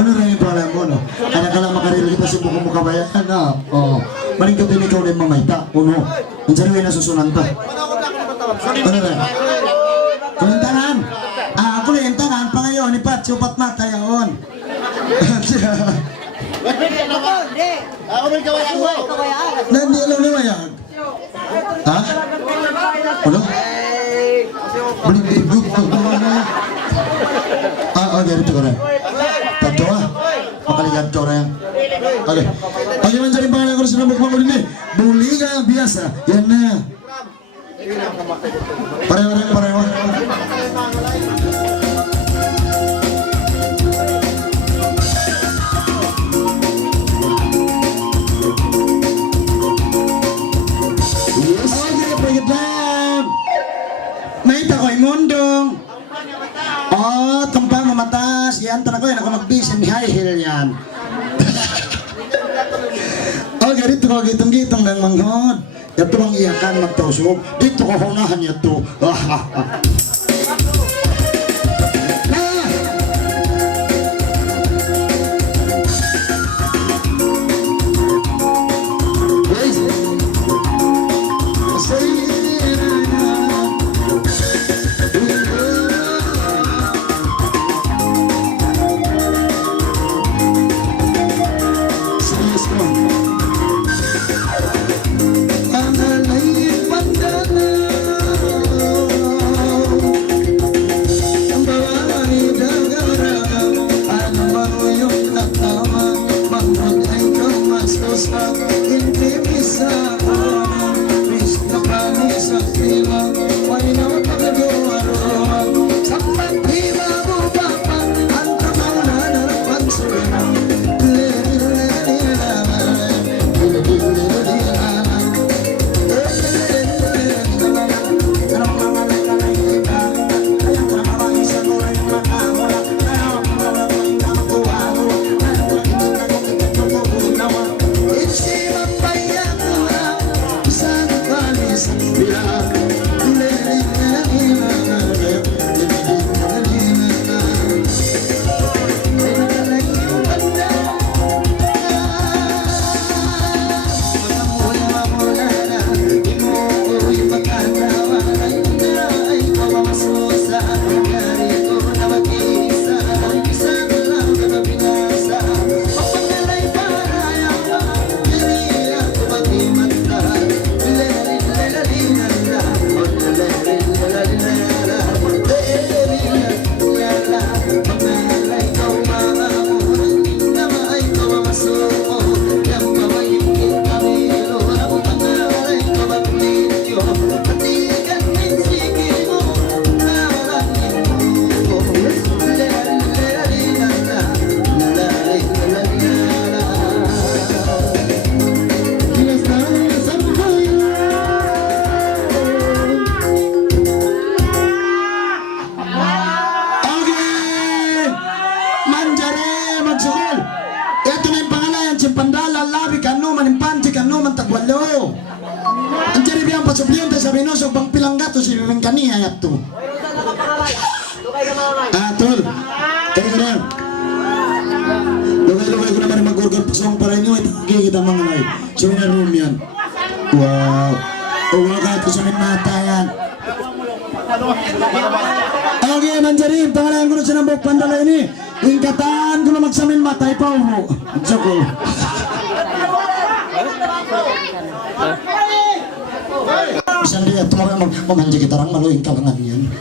Ano na yung pala mo, no? Anak ka lang makarili kita sa buka mo kabayan, ano? Oo. Maling ka din ikaw na yung mamayta, uno. Ang sarili na susunan ta. Ano na? Kulintanan! Kulintanan pa ngayon, ipat, supat mata yaon. Ako may kawayaan mo. Hindi alam ni Wayag. Ha? Ano? Balik-balik ganito ko rin. Tadyo makaligat ko rin. Okay. Okay man dyan yung pangalan ko sa nabok mga ulit eh. Buliga, biasa. Yan na. Pareho. Tumpang mamatas, yan tanah ko yan ako mag-vision high heel yan. Okay, dito ko gitong-gitong ng manghod. Yato ang iyakan magtausog. Dito ko hunahan yato. Sa bang pilangga to si Ring kaniya yato. Tol. Kayo na. Lugay-lugay ko naman mag-organ pasong para inyo. Kita mga nai. So na room yan. Wow. Uwaka ito sa mata yan. Okay, Manjarin. Pangalan ko na sa nambok pandala ini. Ingkataan ko na magsamin matay pa mo. Tsoko. Isang dia tumara memanji kita orang malu ingkau dengan yan.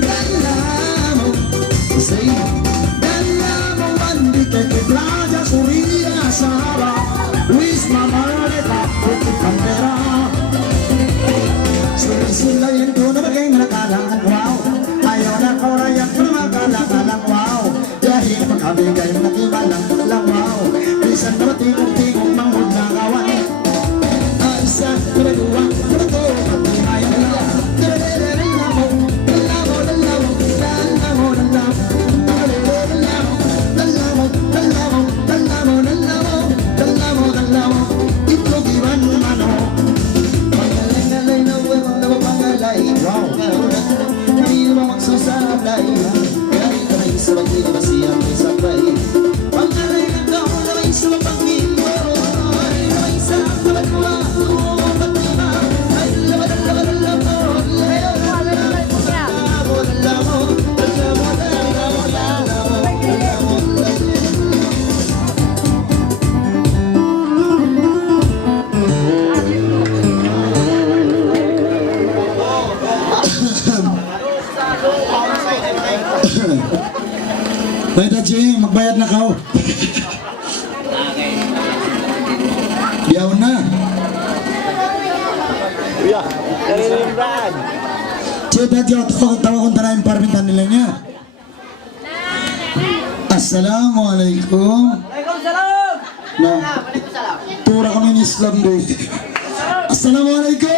Dalamu. Say, Dalamu, one week, Raja Surya. Abigay nakimalang lawaw Bisan na tingog-tingog manghod na kawan Isa, dalawa, tatlo, pati ayaw lang Bayad Jing, magbayad na ka. Yaw na. Kuya, naririmbraan. Cita Diyo, tawa kong tanayin parmintan nila niya. Assalamualaikum. Waalaikumsalam. No. Tura kami ni Islam day. Assalamualaikum.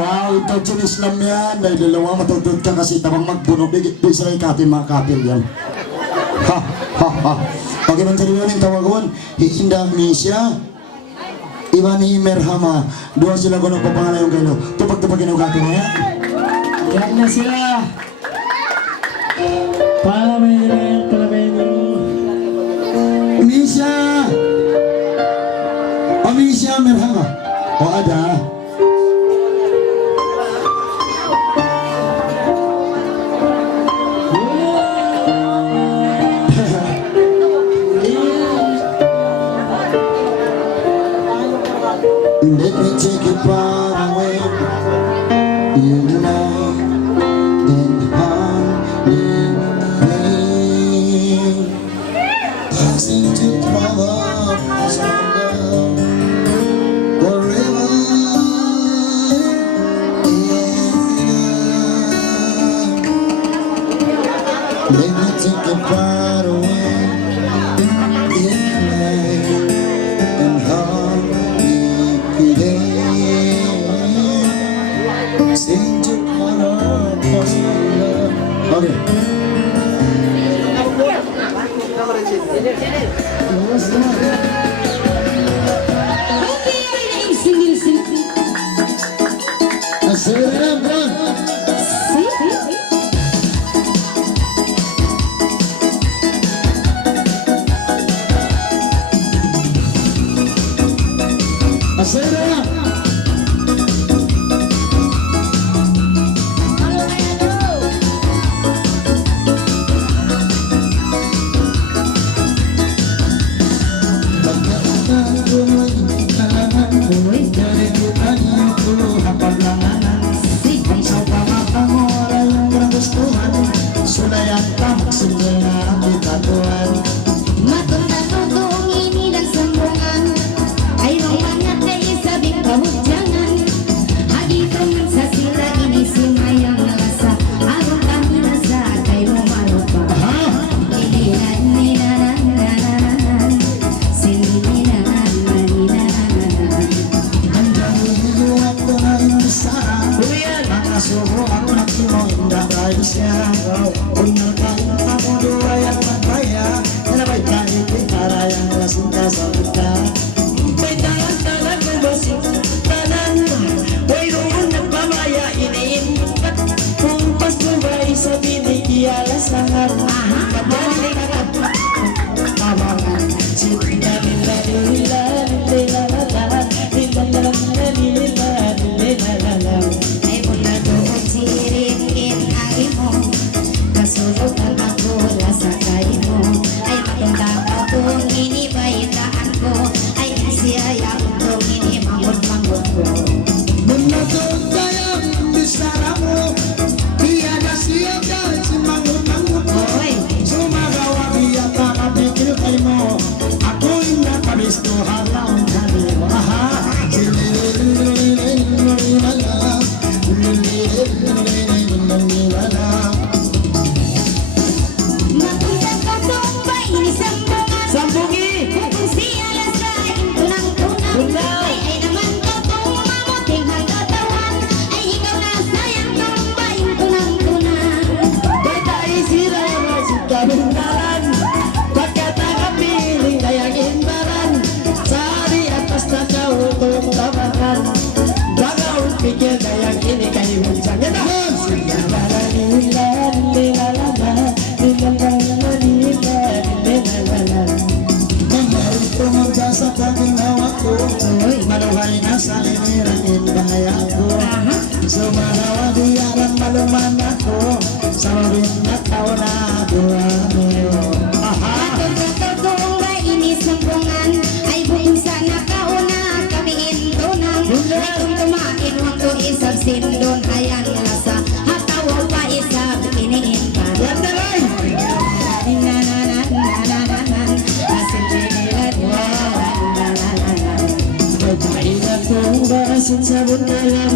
Wow, ito yung Islam yan. Dahil dalawa matutod ka kasi tamang magbunog. Di sila ikatin mga kapil yan. Ha, ha, ha. Pag ibang sarili yung tawagon, hiinda misya. Iba ni Merhama. Dua sila ko ng papangalan yung kayo. Tupag-tupag kinugati na yan. Yan na sila. Para may nilagyan, para may Misya! O Misya Merhama. O ada. Let me take it far away. You lie in honey rain. Passing to promise forever. Yeah. Let me take it far away. You lie in honey rain. Sing to honor for love. Okay. Sulayan ka, magsinggol na ang itatuan. Matunda-tundong ini dan sembungan ay romangat kayo sabing kahudyangan. Hagi teman sa sila ini si mayang nasa arong kami nasa kayo malupa. Nilihan ninanananan sininanan ninanananan. Hanggang hiluwag ko na yung isa. Mga suho ang nakimo, indah kayo siya. Unang kayo ako duway at magpaya. Nalabay tayo para yung lasing ka sa buka. may talan-talan ng basing tanan. Way roon nagpamaya iniimpat. Kung pasto ba'y sa binigialasangan. Madali ka tawagan. Sinta nila nila nila nila nila nila nila nila nila. Ay mula doon sirikin ang imo, kasulutan ako sa kayo mo. Ay matunda-tundong ini baitaan ko, ay siyaya utong ini mangot-mangot ko. Menatong kayang bisara mo. Tiada siap dan semangut-mangut mo. Oy, Sumama bintaran pagkatakapiling dayang imbaran sa di atas na kautong tabakan bagaw pikir dayang ini kayo jangan Tumunta sa paginawa ko, maluhay na sa inirangin bahaya ko. Sumarawa diyaran maluman ako, sa mabing na tao na dua niyo. Katong ba inisambungan ay buong sana kauna kami intunan ay kung tumakin waktu isab sindon ayan lasa hatawa pa isab iniinpan Basin sa bundalan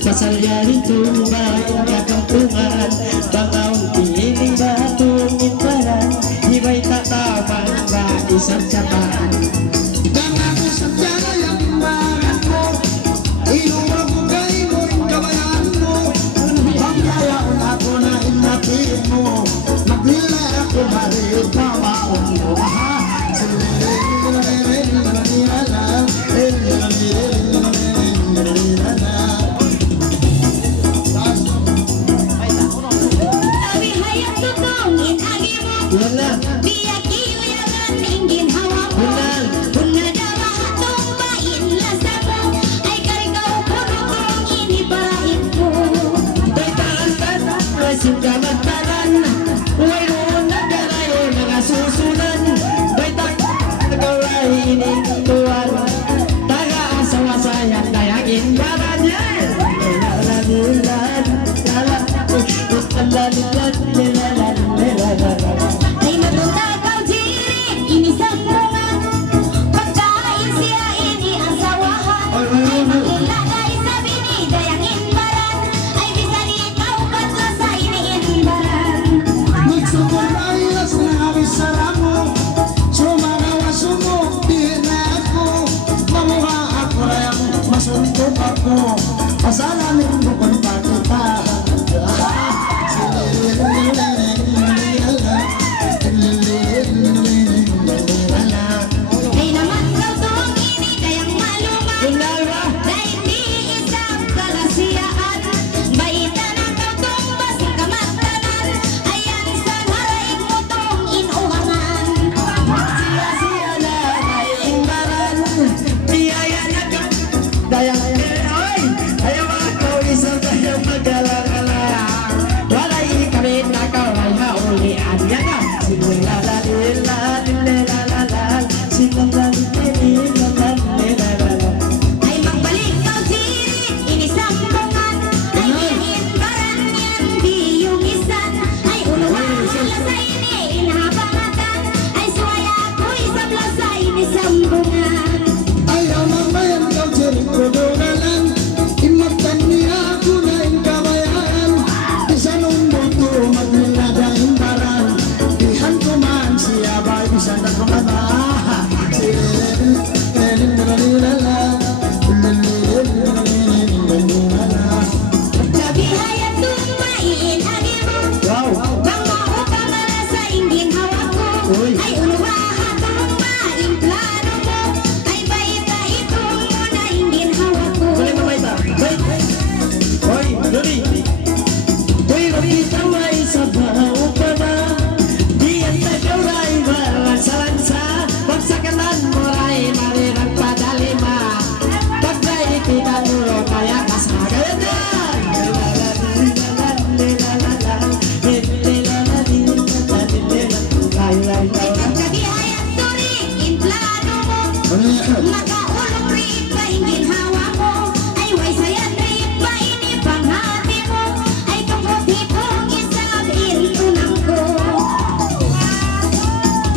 pasal yari tumbay kakampungan bangaw piling batong imbaran hibay tataman ba isang kataan Dan ako sa tiyara yung imbaran mo, inuwa ko kayo mo yung kabayan mo. Pagkayaon ako na inatin mo, maglila ako maril pamaon mo. Sabi hayat tutungin agi mo wala biyak iyuyaran inggin hawa mo Bunal. Bunna dawa hatong bain lasa mo ay karigaw kurukong inibahin ko Bay taas-taas, resim kamatalan Uway noon nagkarayo mga susunan Bay tagaway inintuan Taga-asawa-sayan dayagin baran yan Lalalilan, ay matutakaw diri inisambungan pagkain siya ini asawahan ay magilagay sa binidayang imbaran ay bisan ikaw katla sa iniimbaran Magsukurayas na abisara mo, sumagawa sumukti na ako, mamuha ako rayang masuntong ako, pasalamin ko kung pakita. ay naman daw tuwang ini dayang maluman dahil di isang kalasiyaan baita na daw tong basing kamatanan ayan sa haraing mo tong inuhangan Siya na may imbaran Biyaya na ka Dayang oy Ayaw ako isang dayang magalang-alang Walay kami na kaway haulian Yan na Sinulala-lila-lila-lala Sinulala-lila-lila-lala ay magbalik daw sirit inisambungan ay ininbaran yan di yung isan ay uluhan sila sa ini inhabangatan ay suwaya ako'y sabla sa inisambungan Ayaw na bayan kau jerik kodoralan, imatan niya ako na ingkabayaan, isa nung buto maglilada imbaran, dihan ko man siya ba isa na kumana. Nabihayan tumain agi mo Wow bang maupamala sa inggin hawa ko Uy. ay uluwahan tong maing plano mo ay baita itong mo na inggin hawa ko Boleh mamaita Wait Hoy Luli Hoy Luli Taway sa baho pa ba Diyan tagaway Balansa-lansa Pagsakalan mo ay marirang padalima Pagkay ipitan mo Kaya kasagayan na ay pagkabihayan turing in plano mo makaulong rin ba inggin hawa mo ay way sayan rin ba inipanghati mo ay tungkot hitong isang intunang ko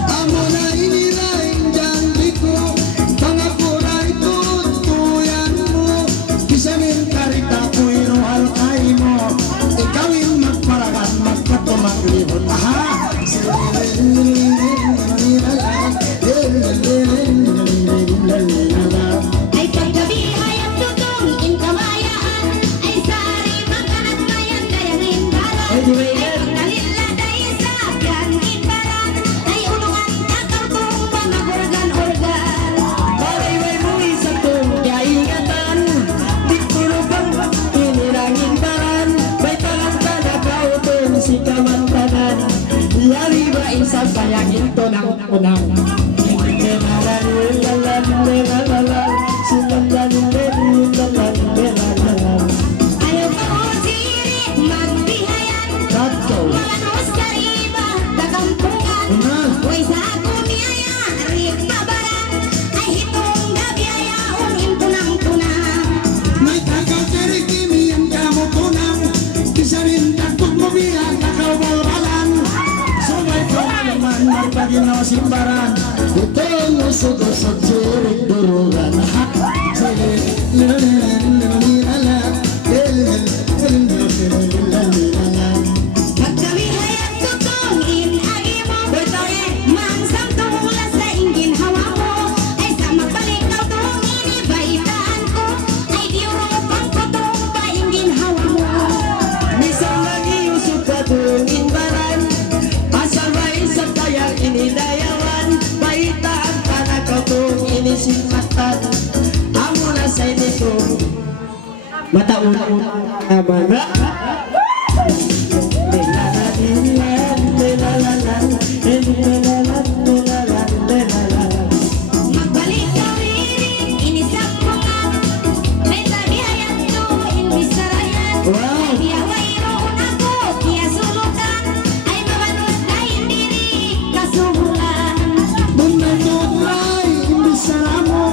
Amo na inirain dyan di ko, pangako na itutuyan mo, bisanin karita ko'y rohal ay mo, ikawin magparagan magpatumaglibon. Aha! ay pagkabihayan tutong in kamayaan ay sari magkanat mayan dayang Ay, imbaran di ba ay yan? pagdalila dahi sa biyan Yari ba isang sayangin to ng unang Ayaw ka mo sirit, magbihayan Manos ka iba, tagampungan Uy sa ako niyaya, rin pabaran Ay hitong gabiyaya, unin tunang-tunang May tagaw dari kimi ang kamo tunang Bisa rin takot mo bilang nakawalwalan Sabay ko naman magpaginawa simbaran Ito ang uso ko sa jirik durugan. Magkabihayan tutungin agi mo Mangsang tumulas sa ingin hawa mo Ay sa magbalikaw tungin ibaitaan ko Ay diurupang ko tong paingin hawa mo Misang nag-iusog ka tuwing baran Asal ba isang kayang inidayawan Baitaan ka na ka kung inisimatan Amo na sa inito Matauna-una naman Magbalikaw riring inisang mga May sabihayan tuwin bisarayan Wow! Ay biyaway roon ako Kaya sulutan Ay mabanos dahil diri kasuhulan Bunay, imbis na mo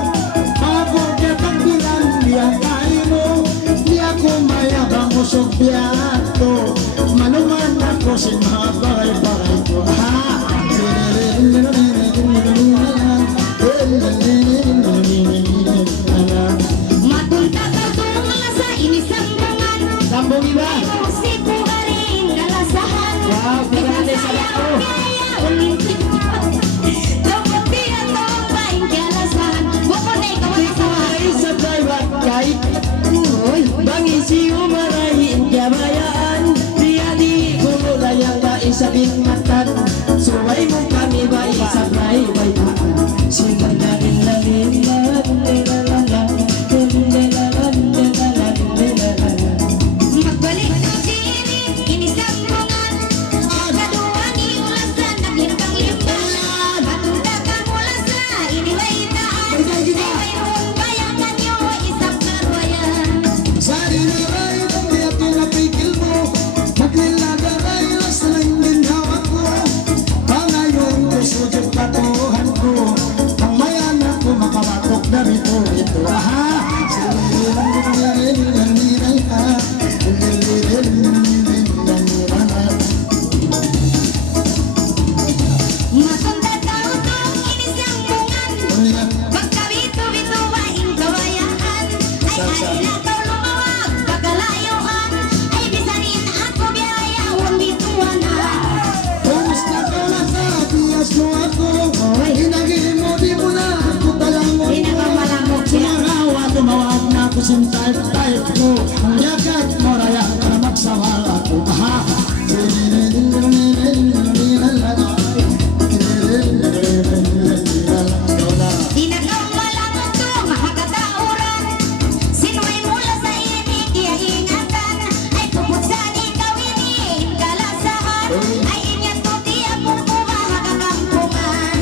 Ako kaya tagbilan, biyang kain mo Di ako mayabang usog biyato Manuman ako si mga bagay-bagay ko Matunta ka tungla sa inisang bungan Sambong iba Ay musik ko ka rin kalasahan Wow, pagkakali sa bako. Kaya ulintin Tungkol biya tong baing kalasahan Bukunay ka wala sa Ay sa private kahit Bangisi umarahin kabayaan Diya di kulo layang ba isabing matan Suway mo kami ba isa private Sigal na rin na rin Magbalik ng sining, inisang bungan Kadua ni ulasan, naglimpang limpang Matunta ka mula sa iniwaitaan Ay mayroong bayangan nyo, isang karwayan Sa inaray, pagkaya pinapikil mo Maglilagaray, las na hindi hawak ko Pangayon ko, sujud katuhan ko Ang mayan ako, makabatok na rito ito Matunta ka utong, inisang bungan Pagkabito-bituwaing kawayaan Ay alilakaw lumawag, pagkalayuan Ay bisanin ako biyayawang bituanan Kumusta ka na sa tiyas mo ako Hinagin mo, di mo na ako talangon Di na ka malamog siya Sumarawa, tumawag na ako sin type ko Ang yakat mo, raya ka na magsawal ako Di na ka malamog to, makakatauran Sinuway mula sa inig, kaya ingatan Ay pupuksan ikaw ini, kalasahan Ay inyat to, tiya po kuha, hakakampungan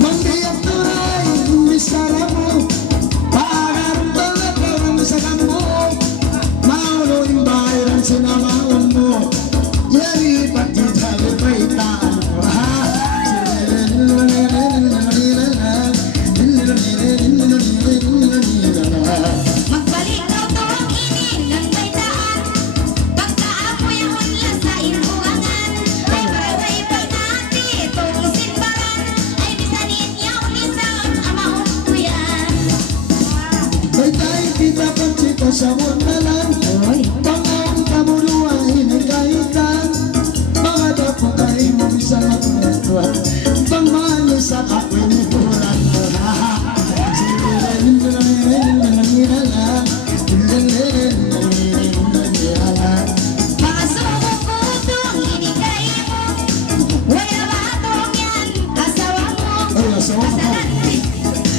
Mangbiyak turay, bisara mo Pagarang talagang sa kambo Maulo yung bayan sinamaon mo Yari pati tayo paitaan ko Magbalik daw to ang inin ng baitaan Pagkaapoy ang unlas sa imbuangan Ay maraway pagkati itong simbaran Ay bisanin yaw isang amahon ko yan May tayo kita pagsito sa mundalan Pangawang kamuluan hinagaitan Mga dapo tayo mo isang matutuan Pangmano sa ako'y nipuran mo Mga subok ko itong inigay mo Huwag na ba itong yan asawa mo Ay, asawa mo. Asalan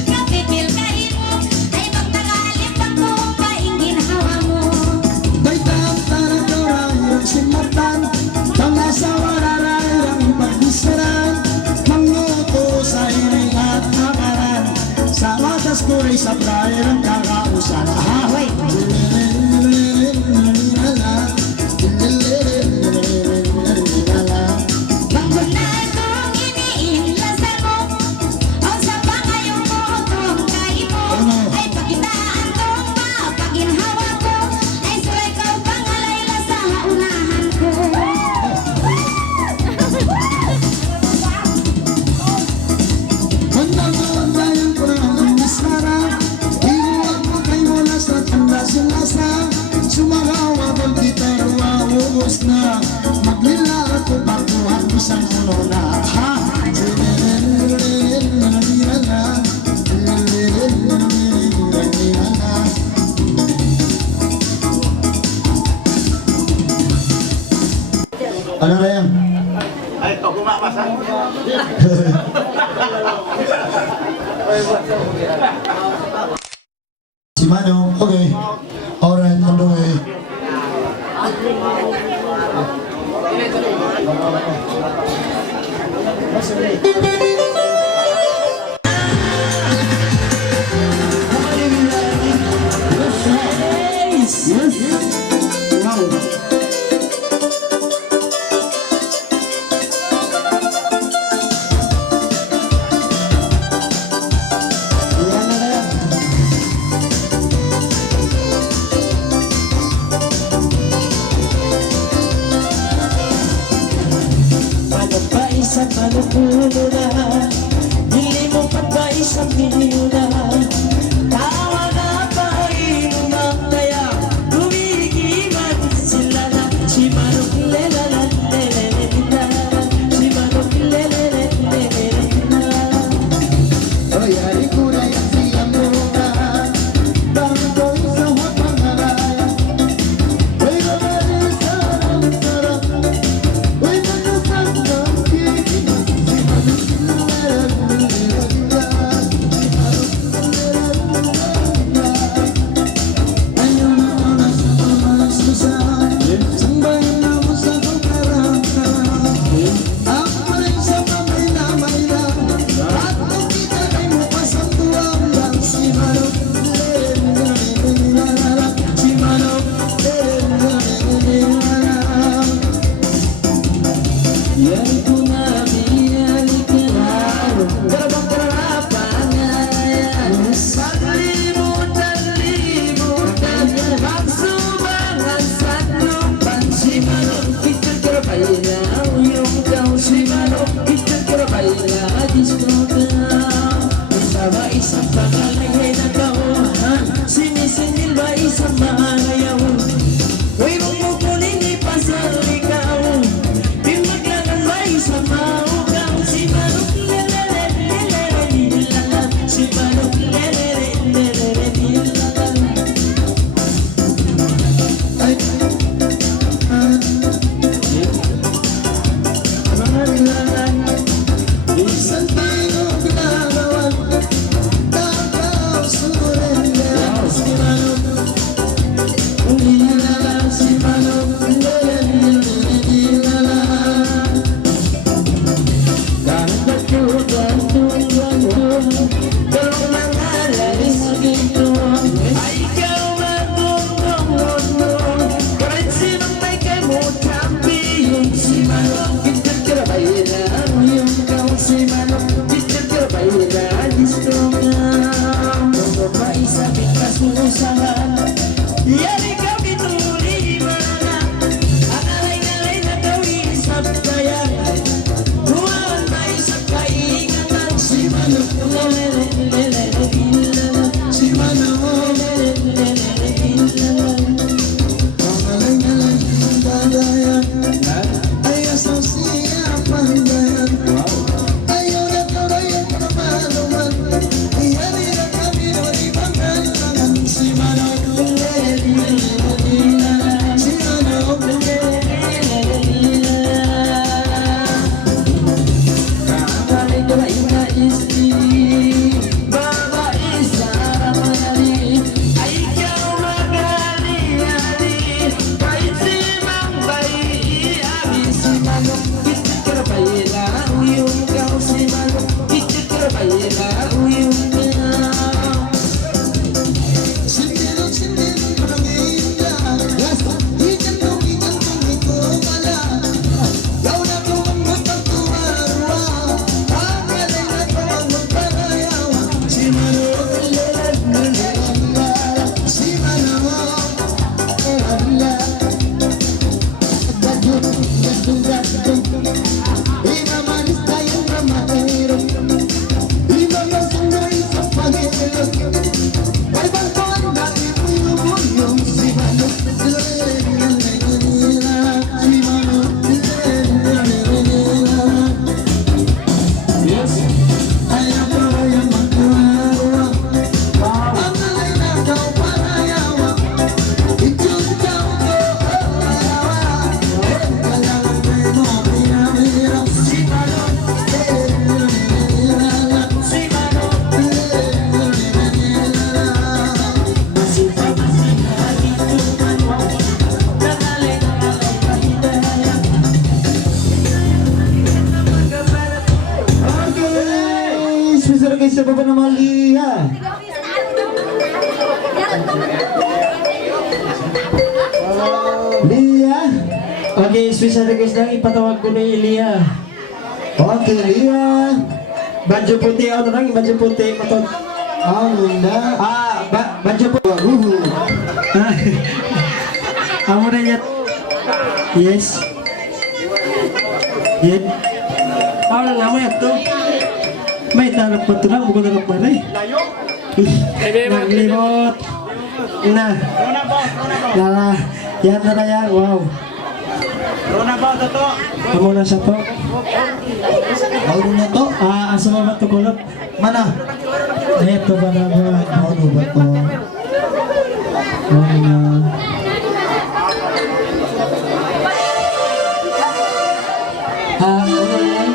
napipil kayo mo Ay magtagalip ang buong baing ginhawa mo Baitang tanang doray ang simatan Pangasawa raray ang sa player ang kakausan. Ha? Hoy, Manggunay kong iniinlasan mo ang sa pangayon mo kung kayo mo ay pakitaan kong mapaginhawa ko ay sulay ka pangalayla sa unahan ko. Handa-handayan ko na ang misara. Iwan mo kayo na sa tanda silasa. Sumagawa ko gitara waubos na. Maglila ako bakuhan ko sa uno na. Ha? Ano na yan? Ay, ito, kumakas ha. Si Mano, okay. Alright, on the way. Yes. Wow. Paano ba isang malupulo na? Dili mo pa ba isang milyo na? Tawa na pa inumang kaya kumikiman sila na si Manong Lelala Lelelena si Manong Lelele Lelelena. Ay, ay, kulay ang siyang mura. Bangkoy sa wapangaraya. Ay, babali sa sarap. Ay, magkasang ng kikinig. Si Manong Lelele. bagay sa baba ng Malia. Lia. Okay, special request lang. Ipatawag ko na yung Lia. Okay, Lia. Banjo puti. Ano lang? Banjo puti. Matod. Ano na? Banjo puti. Uhu. Amo na yan. Yes. Yes. Ako lang amo yan to. May tarap pa ito lang. Bukod na lang pala eh. Naglimot. Na. Nala. Yan na yan. Wow. Rona ba ito to? Amo na siya to. Ano na to? Asa mo ba ito kulot? Mana? Ito ba na ba? Ano ba to? Ano na? Ano na yan?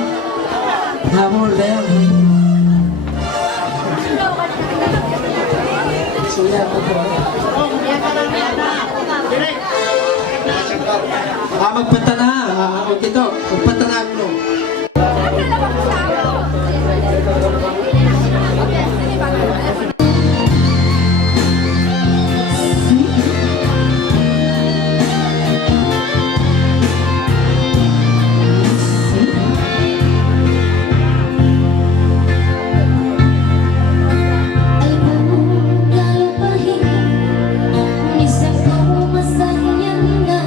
Hamol na yan. Suya mo po. Magpata na. Okay to. Magpata na ako. Ay kung galupahin, minsan ko masakyan na.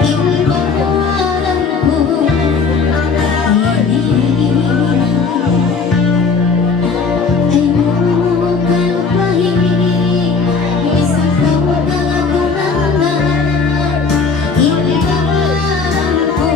Iniwanan ko, ay kung galupahin, minsan ko gagagunan na. Iniwanan ko,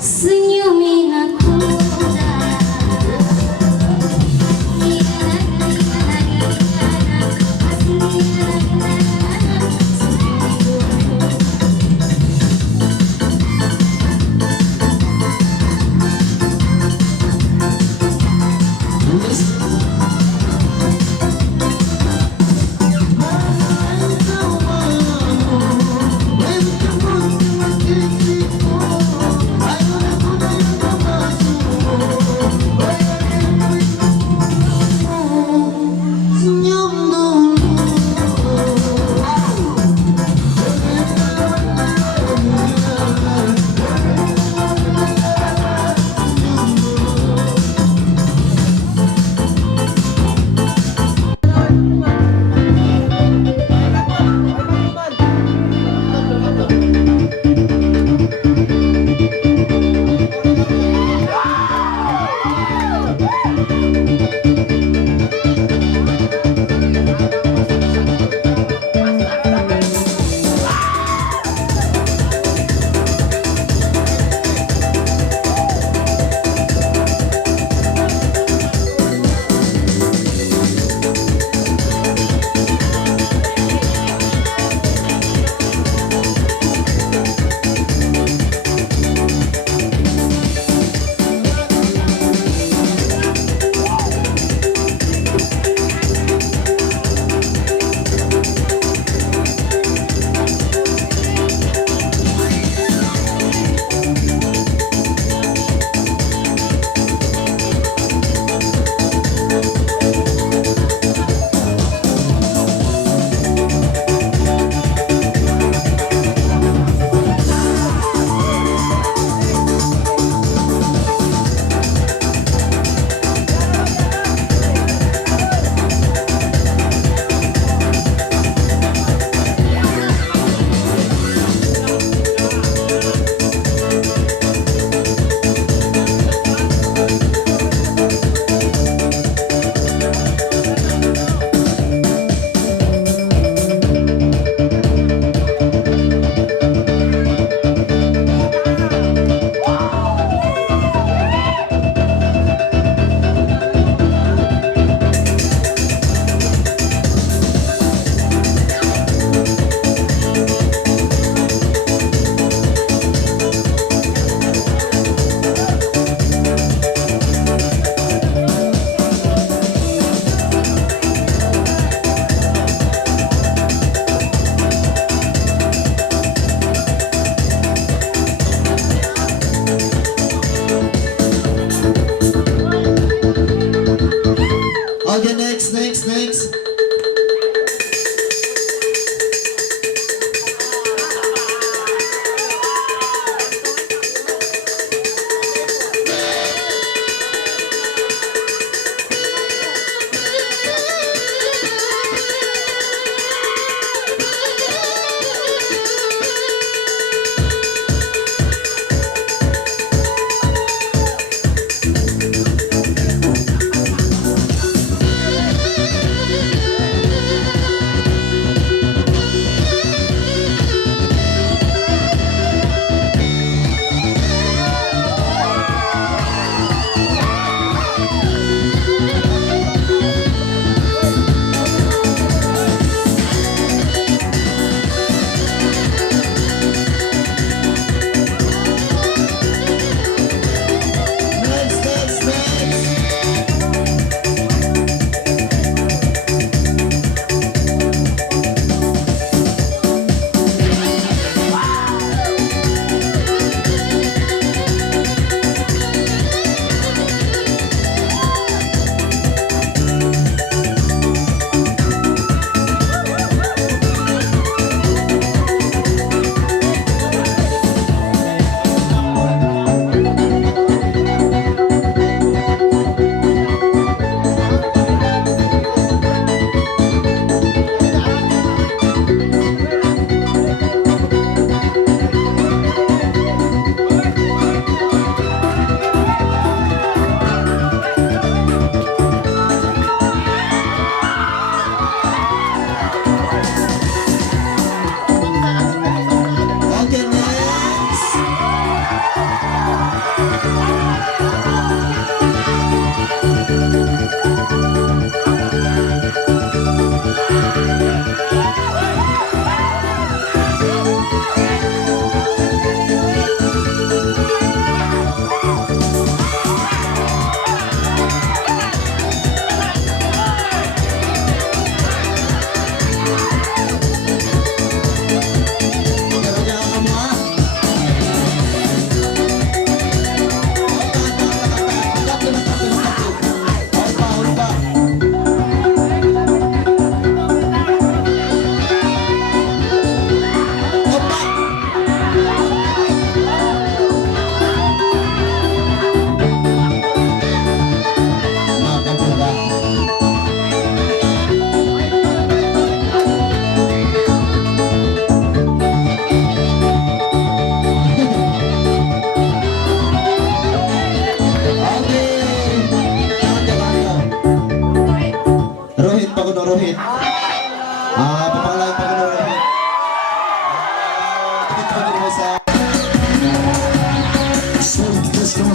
senyumin aku Okay, next. Rohit. Papakalain pa ko na Rohit. Tikit pa ko sa... So, let's go.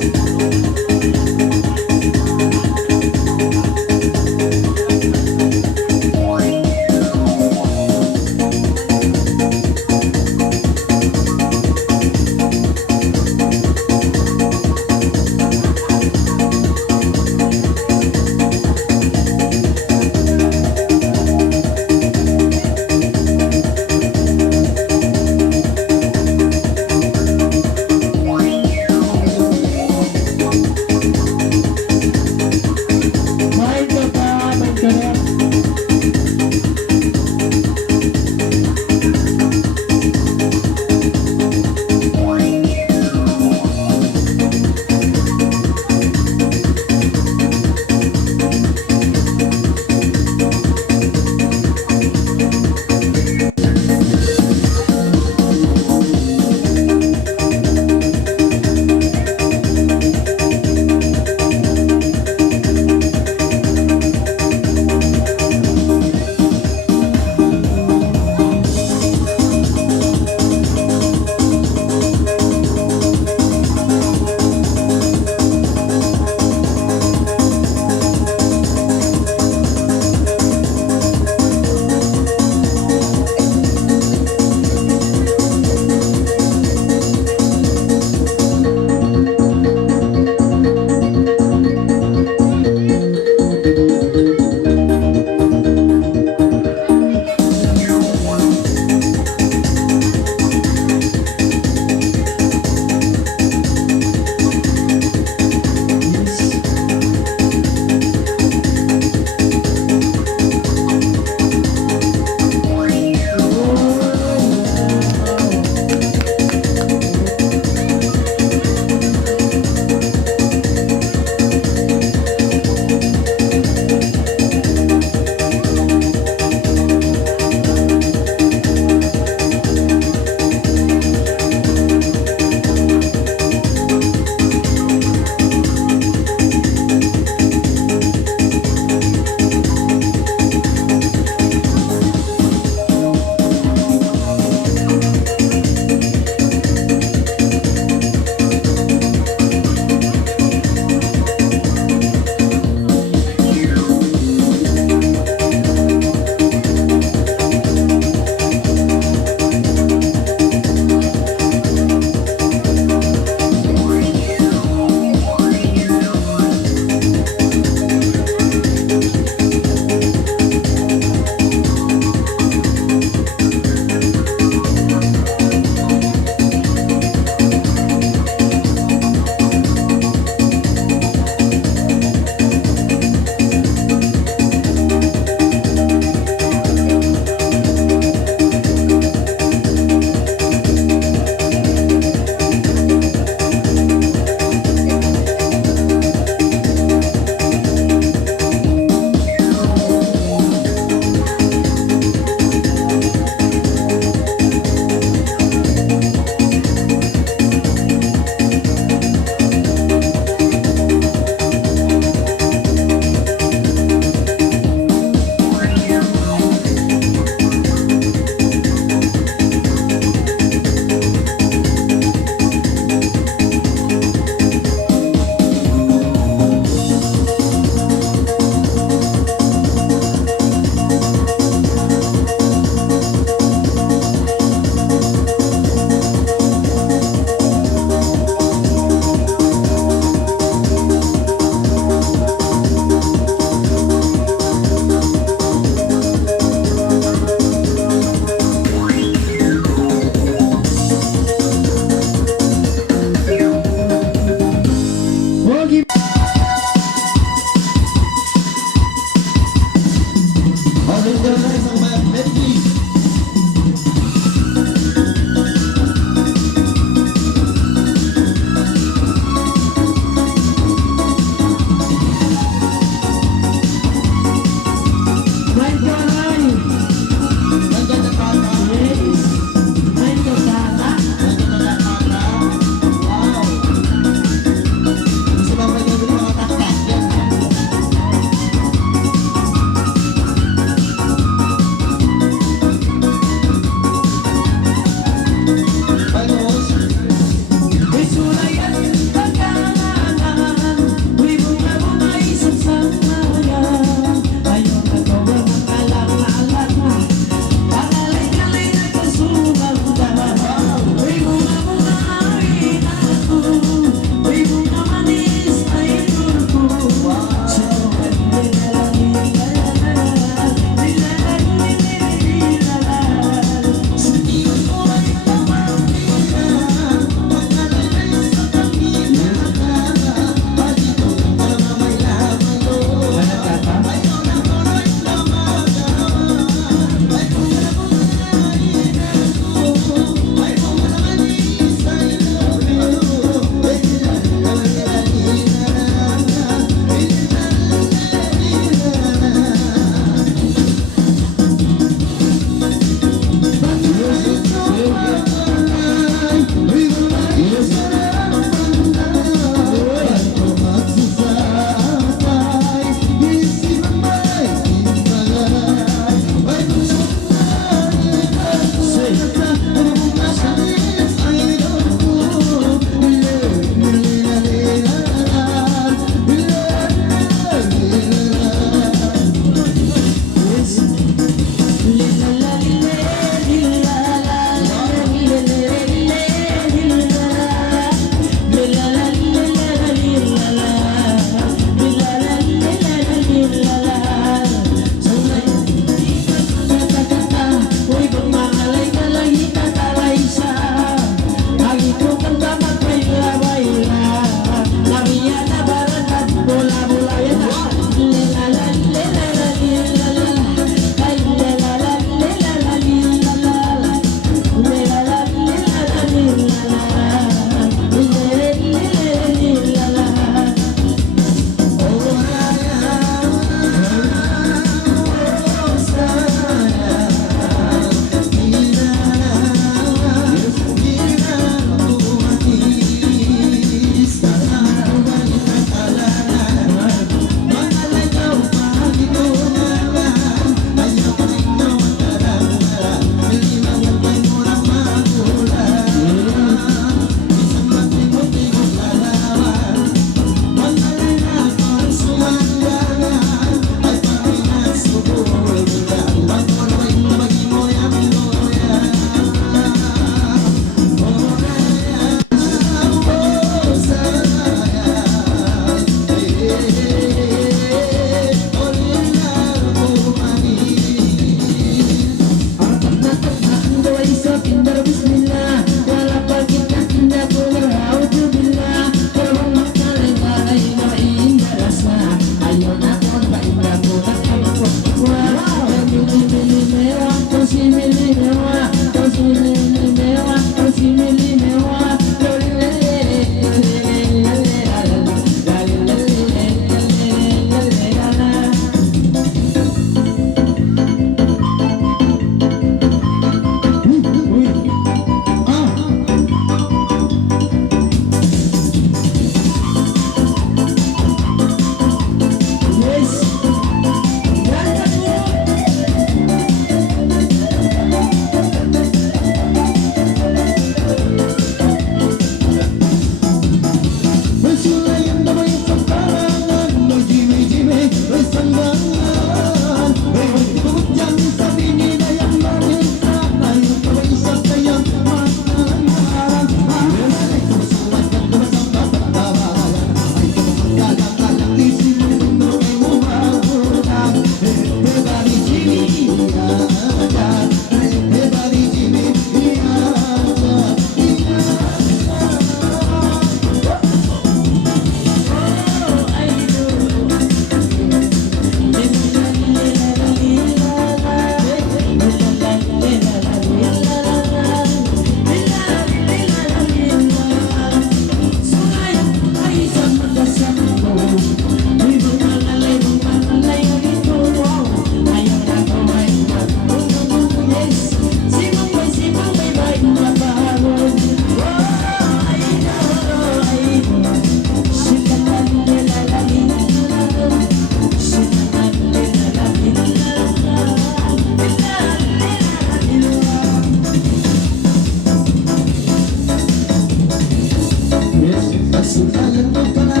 Sunayan mo pa na,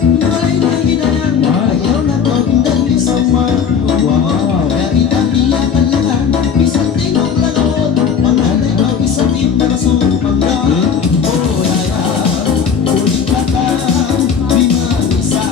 malay na ginayang, ayaw na to, hindi sama. Kaya itaniya ka lang, isang tingong lagot, pangalay ka, isang inaraso, panggaan. Oh, laya, ulit ka ka, di manisa.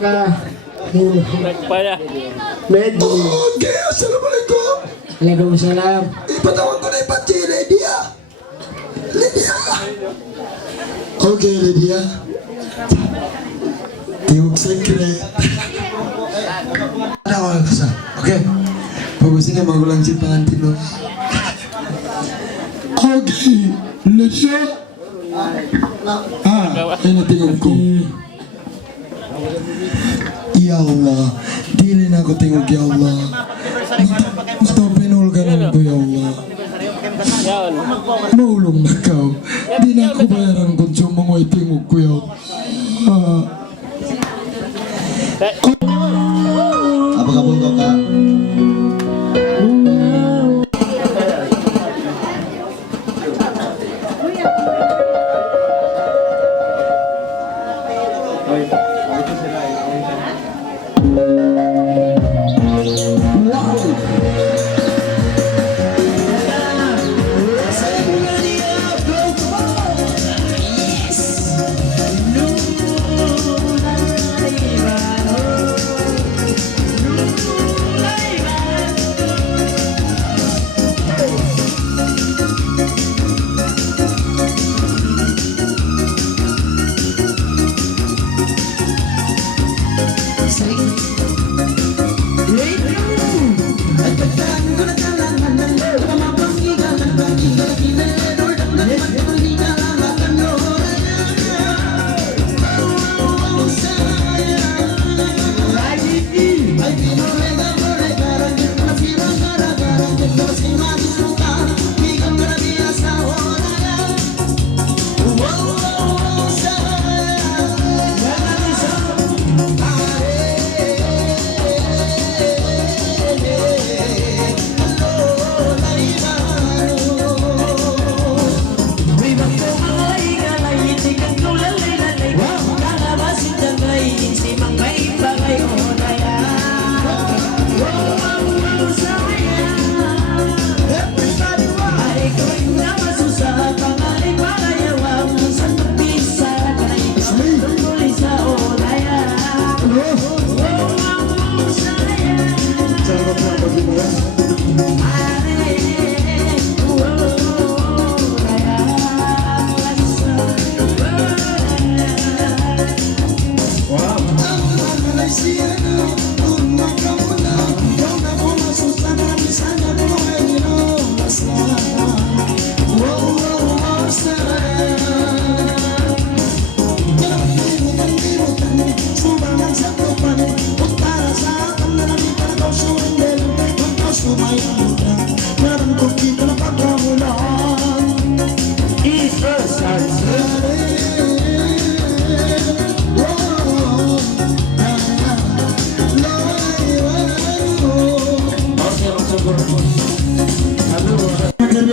Med. Okay, assalamualaikum. Waalaikumsalam. Ipatawag ko na ipatsi, Lydia. Lydia. Okay, Lydia. Tiwag sekre. Nawal ka sa. Okay. Bagusin na magulang si Pangantino. Okay, Lydia. Ano tingin ko? Ya Allah, dili na ako tingog, ya Allah. Gusto pinul ka na ko, ya Allah. Maulong na ka. Di na ako bayaran konsumo mo itingog ko, ya Allah. Apa ka punto ka?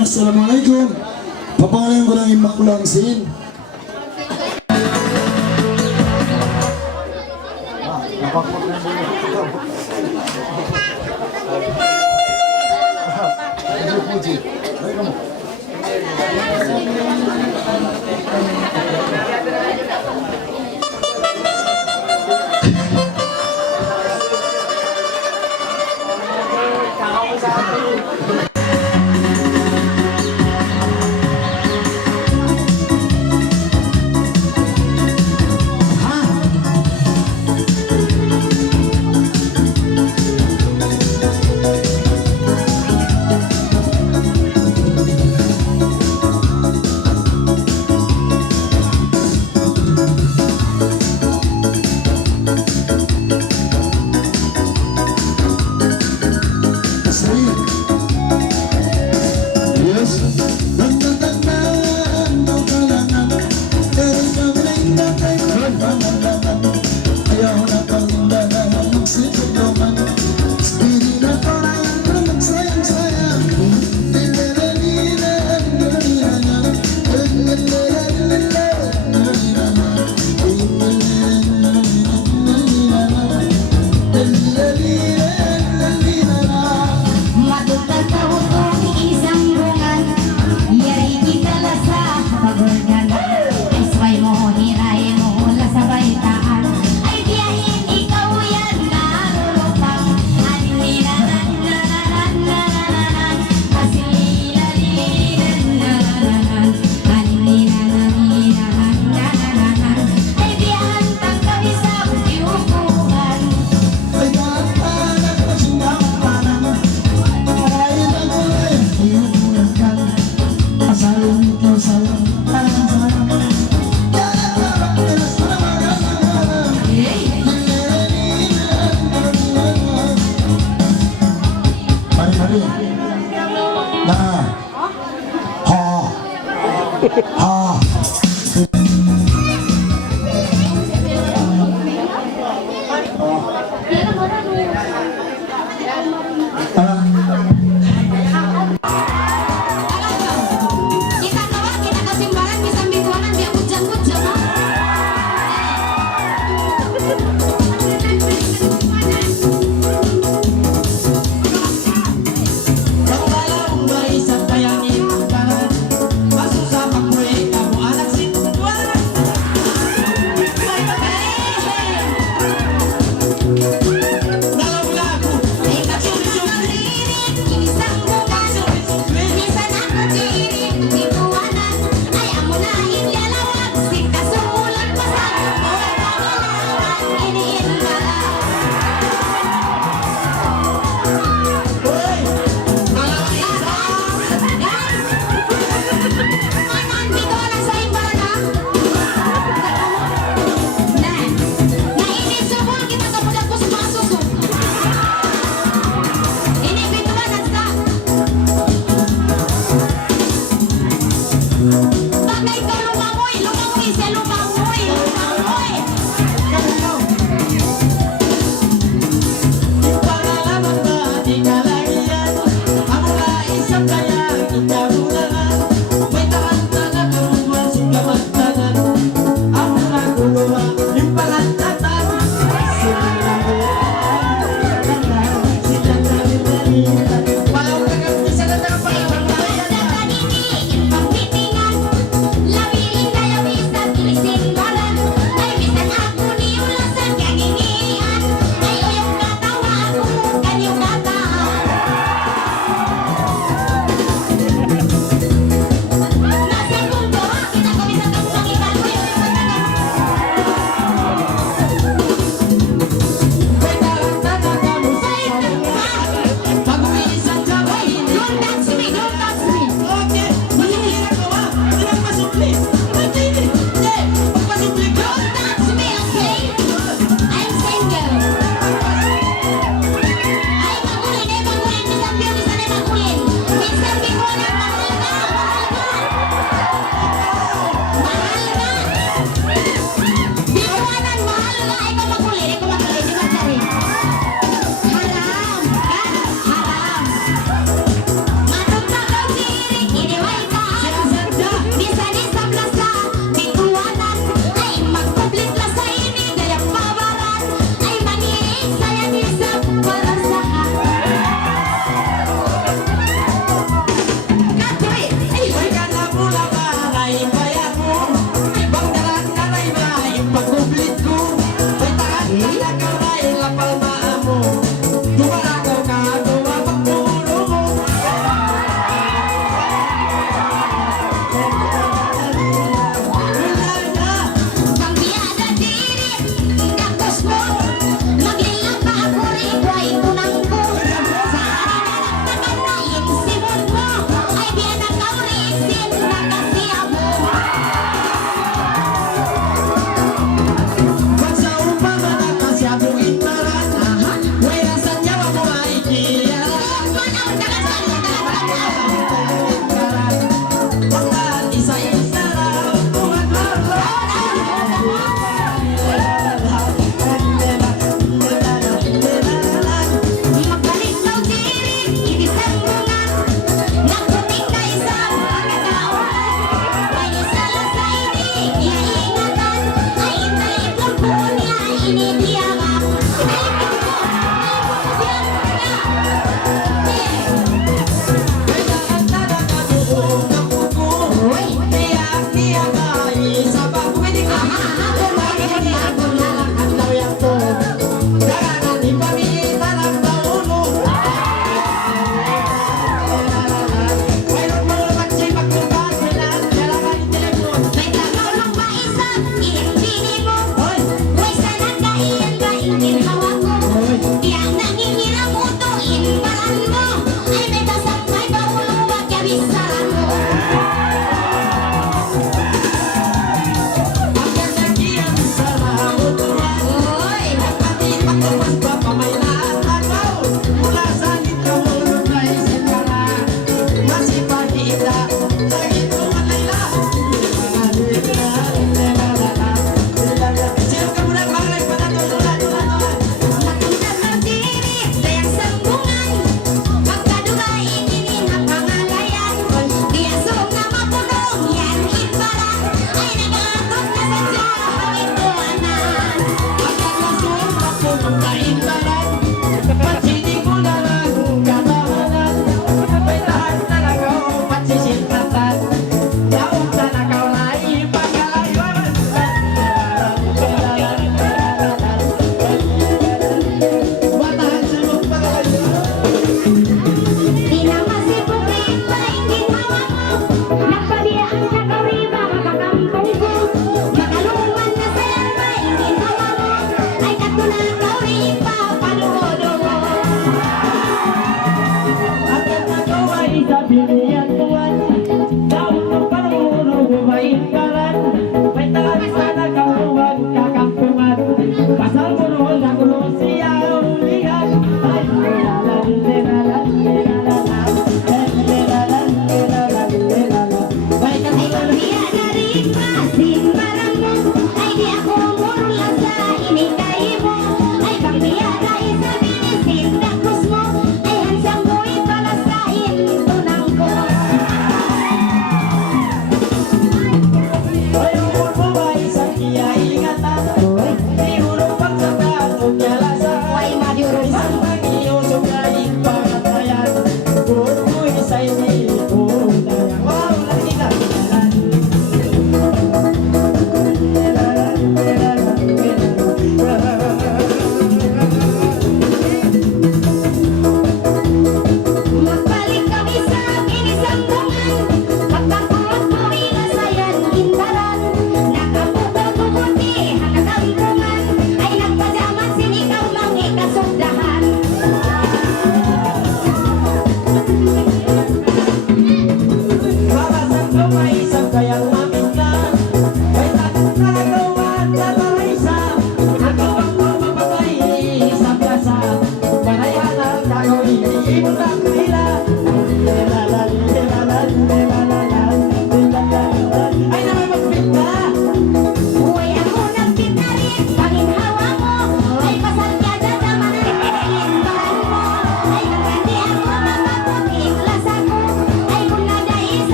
Assalamualaikum. Papangalan ko ng Immaculang Sin. Ah. Kita kawan, kita kesimbangan, bisa mingguanan, dia bujang-bujang, ha? Pagkalaw ba isang kayang ipanan Masusapang mo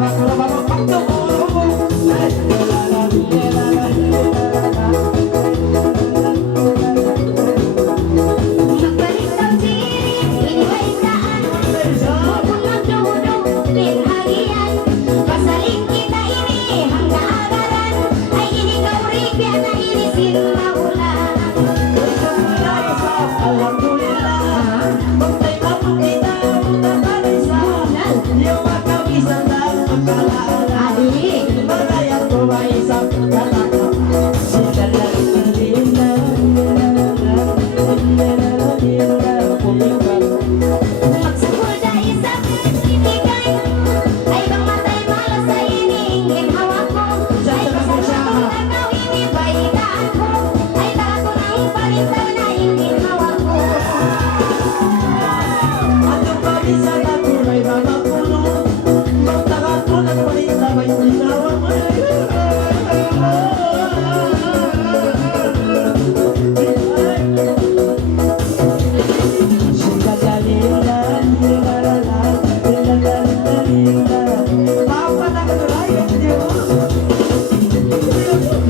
Magbalik ang sirit, iniway saan. Bukod magduhudog, pinhagian. Pasaling kita ini, hangga agaran. Ay inigaw rigya na inisin maulan. Adi, magsabol dahil sa ibigay. Ay bang matay malas sa iniingin hawa ko. Ay pasabol tagaw inibay daan ko. Ay tago ng palitan na ingin hawa ko.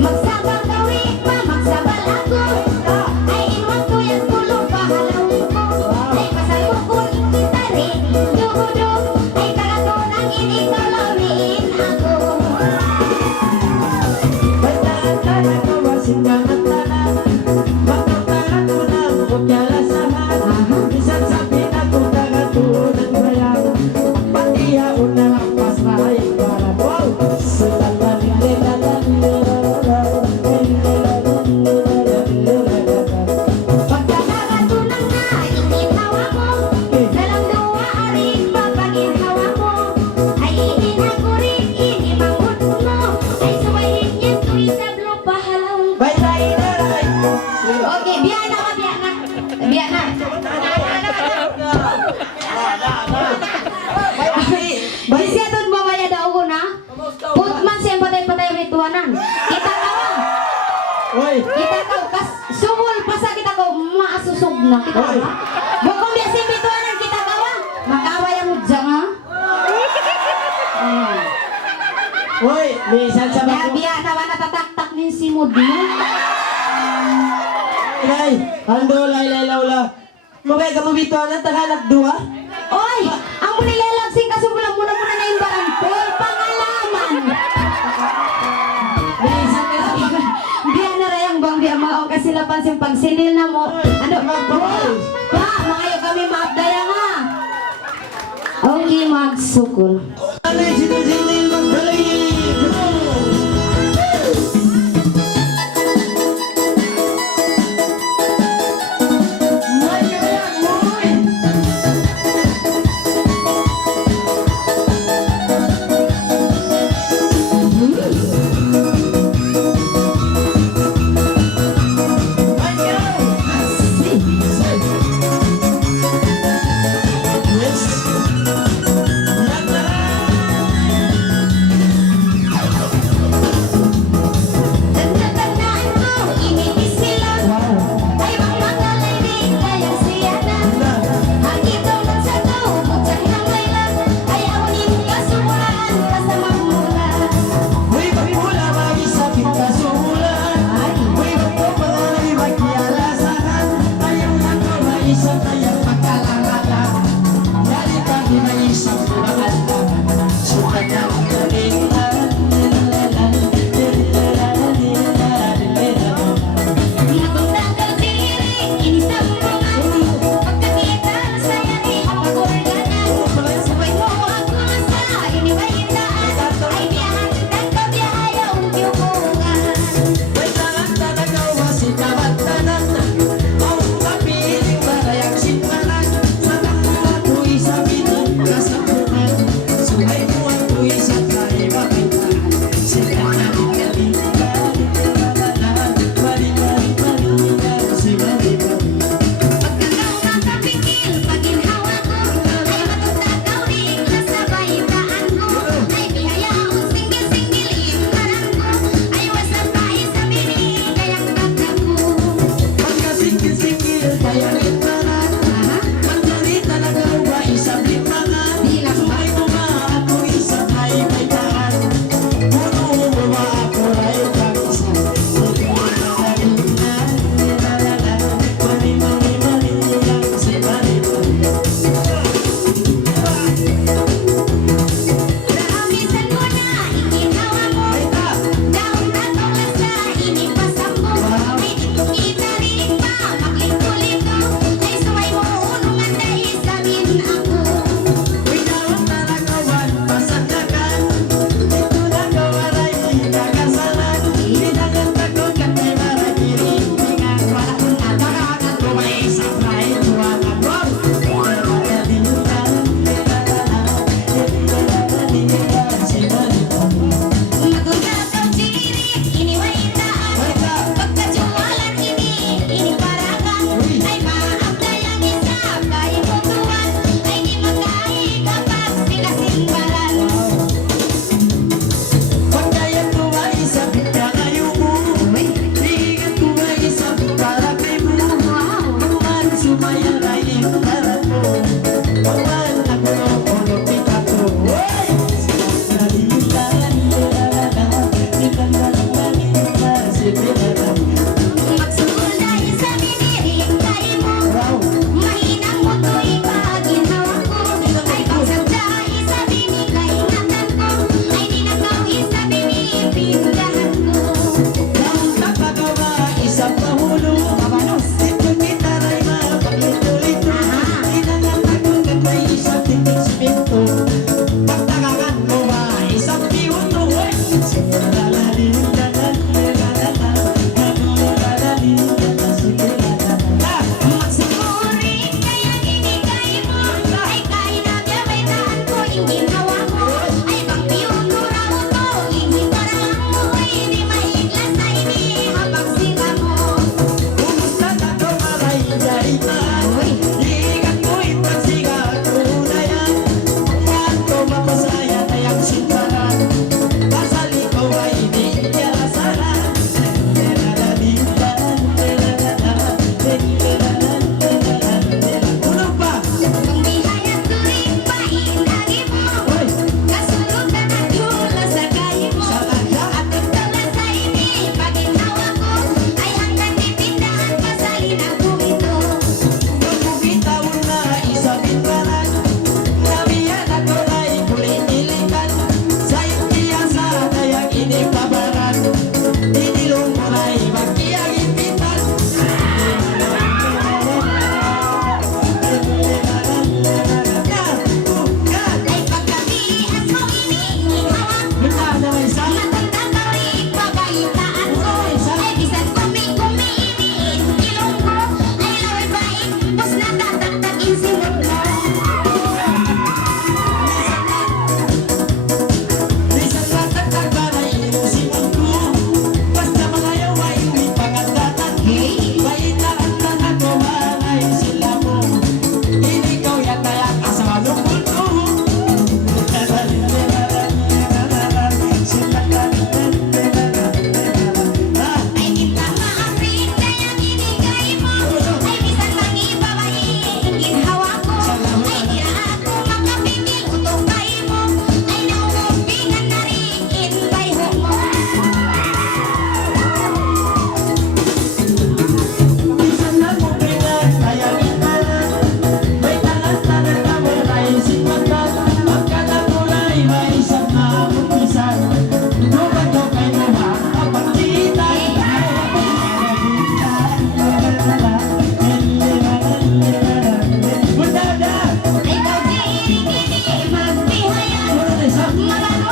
Magsabang gawin pa, magsabal ako. Ay iwan ko yung tulong pahalawin ko. Ay pasabukon kita rin, duhudog. Ay kalatunang inikalawin ako. Pagkakalatunang na ininhawa ko. Dalang duwa aring papaginhawa ko. Ay ininhago rin inimangot mo. Ay suwayin yan tuwing sablo pahalawin ko. Okay, biya na ka, biya na. Biya na. Bisyaton mo maya daw ko na. Putman siyang patay-patay rituanan. Kita ka ba? Kita ka, kas sumul pa sa kita ko, maasusog na kita ka ba? Bukong biya siyang rituanan, kita ka ba? Makaway ang mudjang ha? Hoy, minsan sa Kaya bago. biya na ba natataktak nin si Mud mo? Nay, ando lay laula. Mabay ka mo bito na tagalog duha. Oy! Ang munilalagsing kasi muna na yung barampol, pangalaman! Minsan ka sa Biya na rin ang bang biya maong kasi lapan siyang pagsinil na mo. Ano? Pa, mga yung kami maabdaya nga. Okay, magsukol. Alay, sinil magdalay.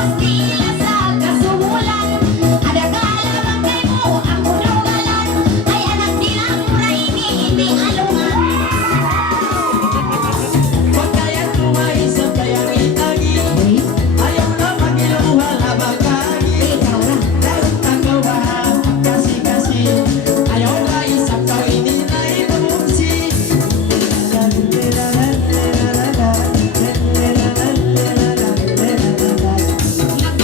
Tapos tila sa kasuhulan Ada kaalaman kay mo ang unugalan Ay anak nila mura hindi alungan Pagkayang kumay sa kayang itagi Ayaw na magiluha na bagagi Ikaw na Dapat tagawa kasi Ayaw na isang kawini na ibuksi Nagpapasalamat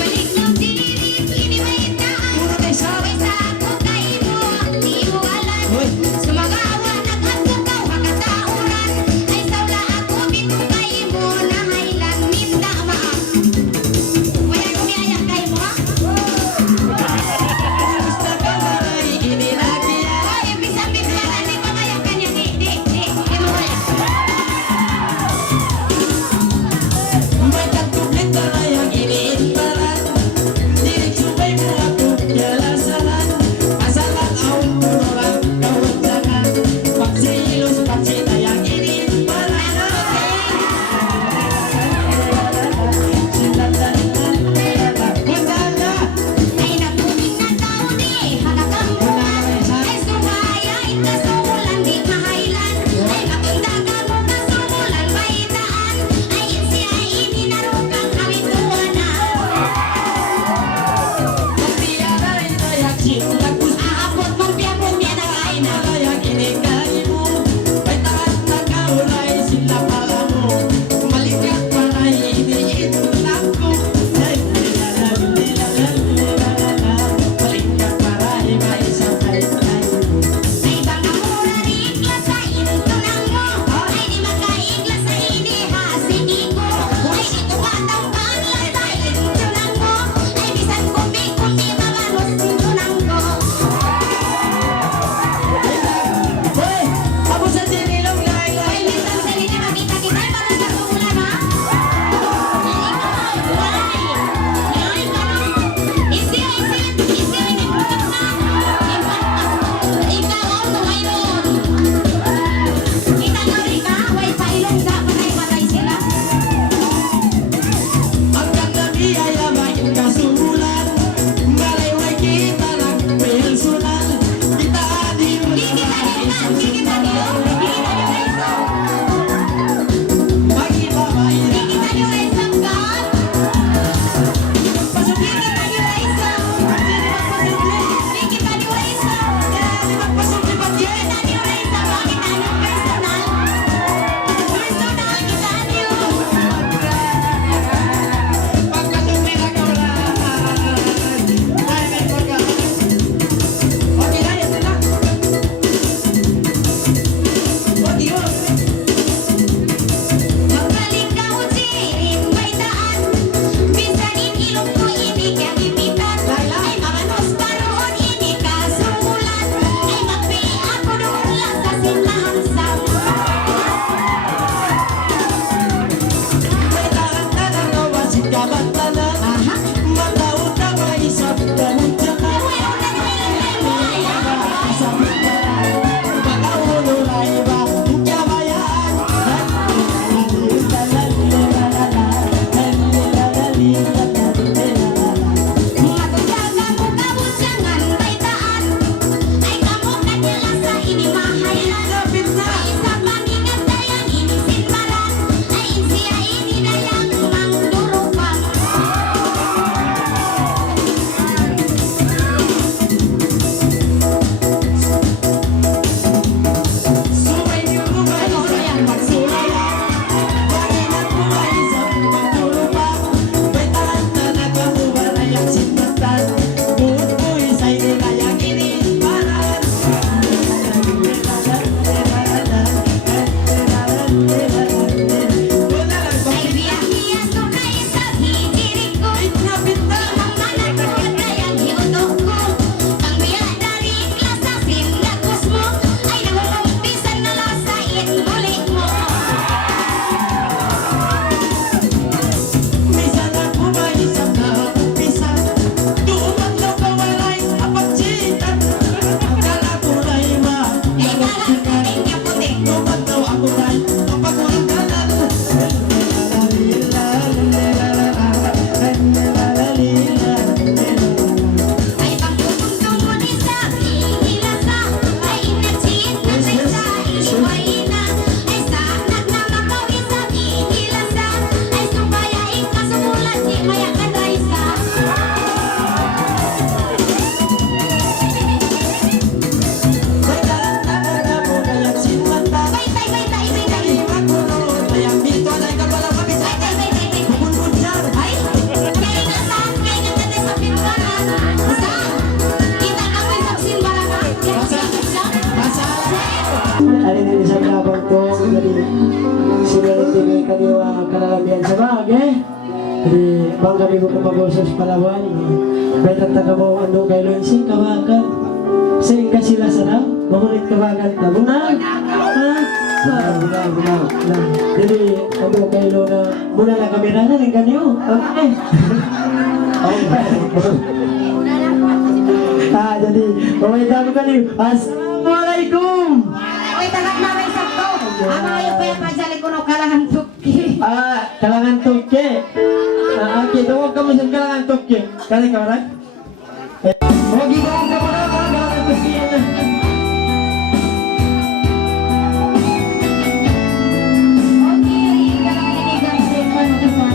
Sinalitigay kaniwa karamihan sa bagay. Jadi bang kami ko kumaboses Palawan. Betat taga mo ano kay Lunsing kawakan. Sing kasila sana, makulit kawakan ta. Bunang! Ha? Bunang. Jadi ano kay Luna, muna na kami na rin kanyo. Okay. Jadi pemerintah bukan nih. Assalamualaikum. Uy, tagak na may sakto. Ama kayo pa yung pajali ko no kalahan tuki. Kalangan tuke. Okay, tunggu kamu sa kalangan tuke. Kali kawan. Oh, gigawin ka muna kalangan tuke na. Okay, kalahan ini gansi panutupan.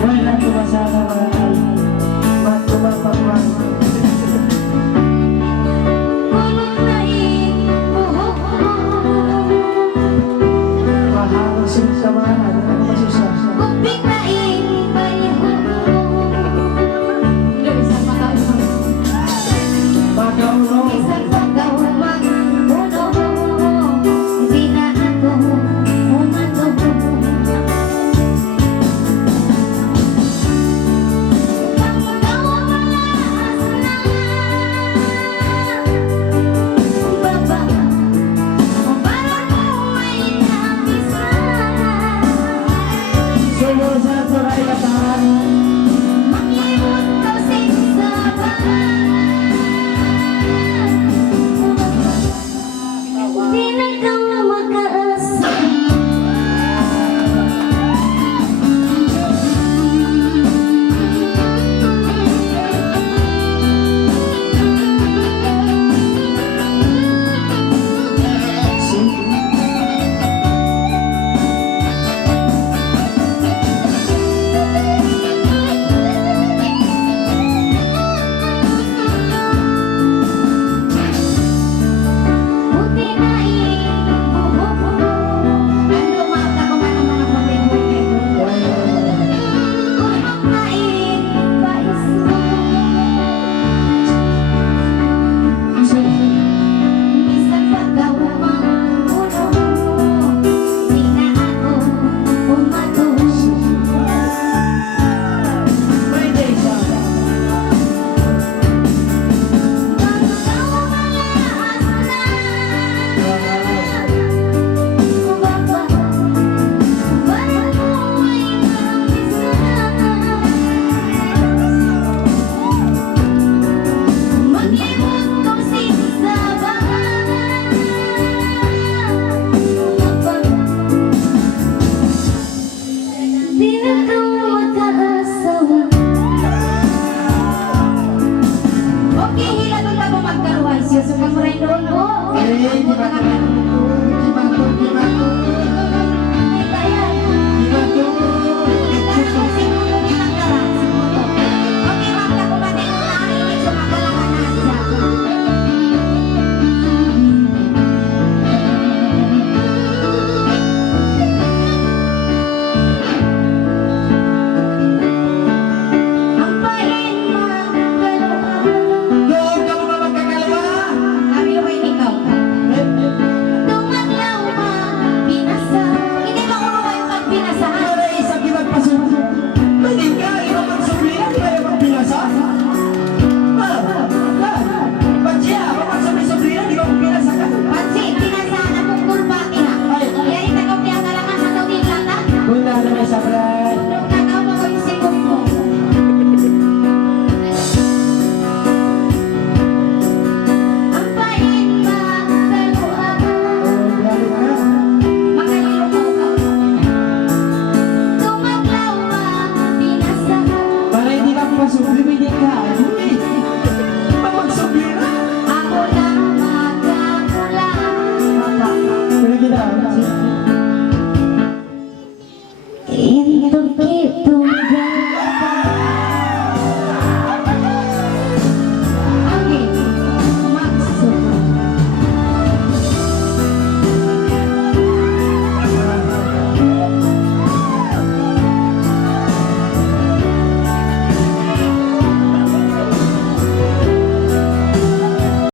Wala ko masama mga matubapagman. Mahal sumsamahan. Ano masusasa? Pagkauno.